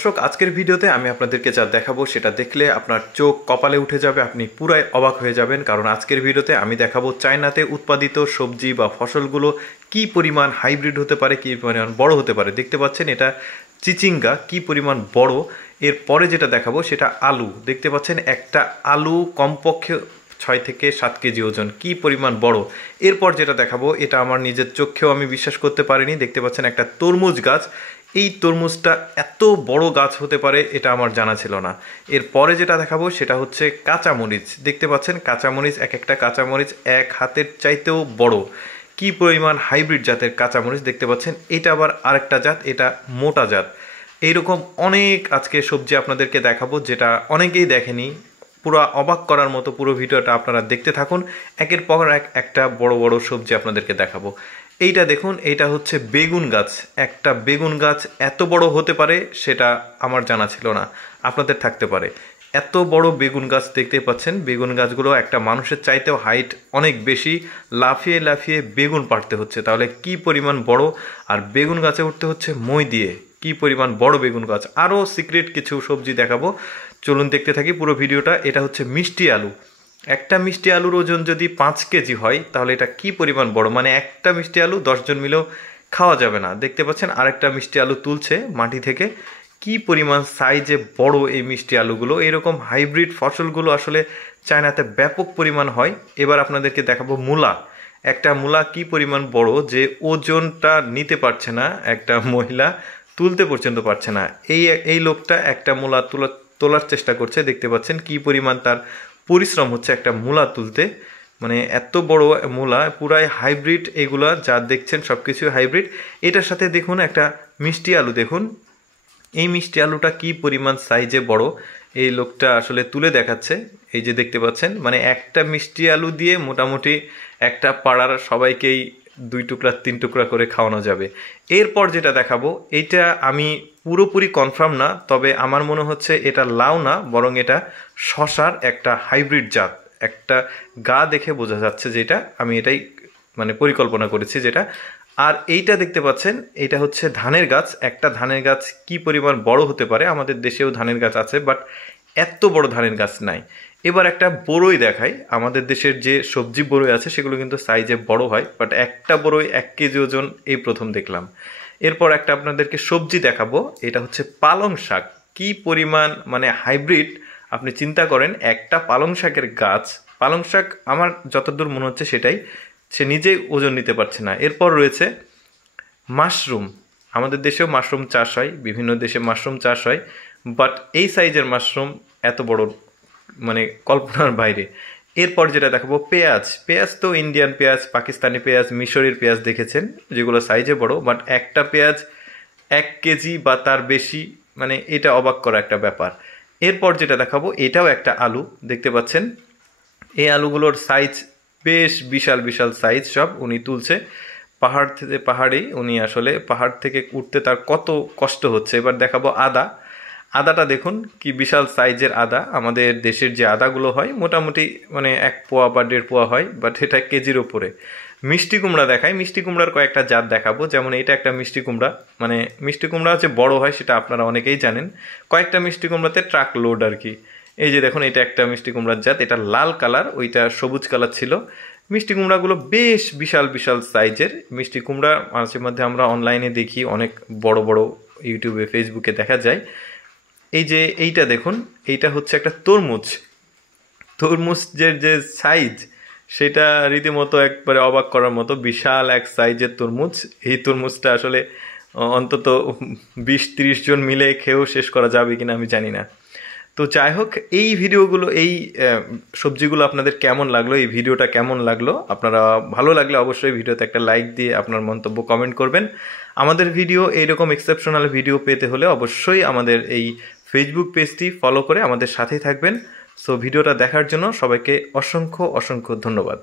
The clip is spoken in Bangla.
দর্শক আজকের ভিডিওতে আমি আপনাদেরকে যা দেখাবো সেটা দেখলে আপনার চোখ কপালে উঠে যাবে, আপনি পুরাই অবাক হয়ে যাবেন। কারণ আজকের ভিডিওতে আমি দেখাবো চায়নাতে উৎপাদিত সবজি বা ফসলগুলো কি পরিমাণ হাইব্রিড হতে পারে, কি পরিমাণ বড় হতে পারে। দেখতে পাচ্ছেন এটা চিচিঙ্গা, কি পরিমাণ বড়। এরপরে যেটা দেখাবো সেটা আলু। দেখতে পাচ্ছেন একটা আলু কমপক্ষে 6 থেকে 7 কেজি ওজন, কি পরিমাণ বড়। এরপর যেটা দেখাবো এটা আমার নিজের চোখেও আমি বিশ্বাস করতে পারিনি। দেখতে পাচ্ছেন একটা তরমুজ গাছ, এই তরমুজটা এত বড় গাছ হতে পারে এটা আমার জানা ছিল না। এরপরে যেটা দেখাবো সেটা হচ্ছে কাঁচামরিচ। দেখতে পাচ্ছেন কাঁচামরিচ, এক একটা কাঁচামরিচ এক হাতের চাইতেও বড়, কি পরিমাণ হাইব্রিড জাতের কাঁচামরিচ। দেখতে পাচ্ছেন এটা আবার আরেকটা জাত, এটা মোটা জাত। এইরকম অনেক আজকে সবজি আপনাদেরকে দেখাবো যেটা অনেকেই দেখেনি। পুরো অবাক করার মতো পুরো ভিডিওটা আপনারা দেখতে থাকুন। একের পর এক একটা বড় বড় সবজি আপনাদেরকে দেখাবো। এইটা দেখুন, এইটা হচ্ছে বেগুন গাছ। একটা বেগুন গাছ এত বড় হতে পারে সেটা আমার জানা ছিল না, আপনাদের থাকতে পারে। এত বড় বেগুন গাছ দেখতে পাচ্ছেন। বেগুন গাছগুলো একটা মানুষের চাইতেও হাইট অনেক বেশি, লাফিয়ে লাফিয়ে বেগুন পাড়তে হচ্ছে, তাহলে কি পরিমাণ বড়। আর বেগুন গাছে উঠতে হচ্ছে মই দিয়ে, কি পরিমাণ বড় বেগুন গাছ। আরও সিক্রেট কিছু সবজি দেখাবো, চলুন দেখতে থাকি পুরো ভিডিওটা। এটা হচ্ছে মিষ্টি আলু। একটা মিষ্টি আলুর ওজন যদি 5 কেজি হয় তাহলে এটা কি পরিমাণ বড়, মানে একটা মিষ্টি আলু 10 জন মিলেও খাওয়া যাবে না। দেখতে পাচ্ছেন আরেকটা মিষ্টি আলু তুলছে মাটি থেকে, কি পরিমাণ সাইজে বড় এই মিষ্টি আলুগুলো। এরকম হাইব্রিড ফসলগুলো আসলে চায়নাতে ব্যাপক পরিমাণ হয়। এবার আপনাদেরকে দেখাবো মূলা। একটা মূলা কি পরিমাণ বড় যে ওজনটা নিতে পারছে না একটা মহিলা, তুলতে পর্যন্ত পারছে না। এই লোকটা একটা মূলা তোলার চেষ্টা করছে। দেখতে পাচ্ছেন কি পরিমাণ তার পরিশ্রম হচ্ছে একটা মূলা তুলতে। মানে এত বড় মূলা, পুরাই হাইব্রিড এগুলা যা দেখছেন সব কিছু হাইব্রিড। এটার সাথে দেখুন একটা মিষ্টি আলু, দেখুন এই মিষ্টি আলুটা কি পরিমাণ সাইজে বড়, এই লোকটা আসলে তুলে দেখাচ্ছে। এই যে দেখতে পাচ্ছেন, মানে একটা মিষ্টি আলু দিয়ে মোটামুটি একটা পাড়ার সবাইকেই 2 টুকরা 3 টুকরা করে খাওয়ানো যাবে। এরপর যেটা দেখাবো এইটা আমি পুরোপুরি কনফার্ম না, তবে আমার মনে হচ্ছে এটা লাউ না, বরং এটা শশার একটা হাইব্রিড জাত। একটা গা দেখে বোঝা যাচ্ছে যেটা, আমি এটাই মানে পরিকল্পনা করেছি যেটা। আর এইটা দেখতে পাচ্ছেন এটা হচ্ছে ধানের গাছ। একটা ধানের গাছ কি পরিমাণ বড় হতে পারে, আমাদের দেশেও ধানের গাছ আছে বাট এত বড় ধানের গাছ নাই। এবার একটা বড়ই দেখাই। আমাদের দেশের যে সবজি বড়ই আছে সেগুলো কিন্তু সাইজে বড় হয়, বাট একটা বড়ই 1 কেজি ওজন এই প্রথম দেখলাম। এরপর একটা আপনাদেরকে সবজি দেখাবো, এটা হচ্ছে পালং শাক। কি পরিমাণ মানে হাইব্রিড, আপনি চিন্তা করেন একটা পালং শাকের গাছ। পালং শাক আমার যতদূর মনে হচ্ছে সেটাই, সে নিজেই ওজন নিতে পারছে না। এরপর রয়েছে মাশরুম। আমাদের দেশেও মাশরুম চাষ হয়, বিভিন্ন দেশে মাশরুম চাষ হয়, বাট এই সাইজের মাশরুম এত বড় মানে কল্পনার বাইরে। এরপর যেটা দেখাবো পেঁয়াজ। পেঁয়াজ তো ইন্ডিয়ান পেঁয়াজ, পাকিস্তানি পেঁয়াজ, মিশরের পেঁয়াজ দেখেছেন যেগুলো সাইজে বড়, বাট একটা পেঁয়াজ 1 কেজি বা তার বেশি, মানে এটা অবাক করা একটা ব্যাপার। এরপর যেটা দেখাবো এটাও একটা আলু। দেখতে পাচ্ছেন এই আলুগুলোর সাইজ বেশ বিশাল বিশাল সাইজ, সব উনি তুলছে পাহাড়েই। উনি আসলে পাহাড় থেকে উঠতে তার কত কষ্ট হচ্ছে। এবার দেখাবো আদা। আদাটা দেখুন কি বিশাল সাইজের আদা। আমাদের দেশের যে আদাগুলো হয় মোটামুটি মানে 1 পোয়া বা 1.5 পোয়া হয়, বাট এটা কেজির ওপরে। মিষ্টি কুমড়া দেখায়। মিষ্টি কুমড়ার কয়েকটা জাত দেখাবো, যেমন এটা একটা মিষ্টি কুমড়া। মানে মিষ্টি কুমড়া হচ্ছে বড় হয় সেটা আপনারা অনেকেই জানেন। কয়েকটা মিষ্টি কুমড়াতে ট্রাক লোড আর কি। এই যে দেখুন এটা একটা মিষ্টি কুমড়ার জাত, এটা লাল কালার, ওইটা সবুজ কালার ছিল। মিষ্টি কুমড়াগুলো বেশ বিশাল বিশাল সাইজের মিষ্টি কুমড়া। মাঝে মধ্যে আমরা অনলাইনে দেখি, অনেক বড় বড় ইউটিউবে ফেসবুকে দেখা যায়। এই যে এইটা দেখুন, এইটা হচ্ছে একটা তরমুজ। তরমুজের যে সাইজ সেটা রীতিমতো একবারে অবাক করার মতো, বিশাল এক সাইজের তরমুজ। এই তরমুজটা আসলে অন্তত 20-30 জন মিলে খেয়েও শেষ করা যাবে কিনা আমি জানি না। তো যাই হোক, এই ভিডিওগুলো, এই সবজিগুলো আপনাদের কেমন লাগলো, এই ভিডিওটা কেমন লাগলো, আপনারা ভালো লাগলে অবশ্যই ভিডিওতে একটা লাইক দিয়ে আপনার মন্তব্য কমেন্ট করবেন। আমাদের ভিডিও এইরকম এক্সেপশনাল ভিডিও পেতে হলে অবশ্যই আমাদের এই ফেসবুক পেজটি ফলো করে আমাদের সাথেই থাকবেন। সো ভিডিওটা দেখার জন্য সবাইকে অসংখ্য অসংখ্য ধন্যবাদ।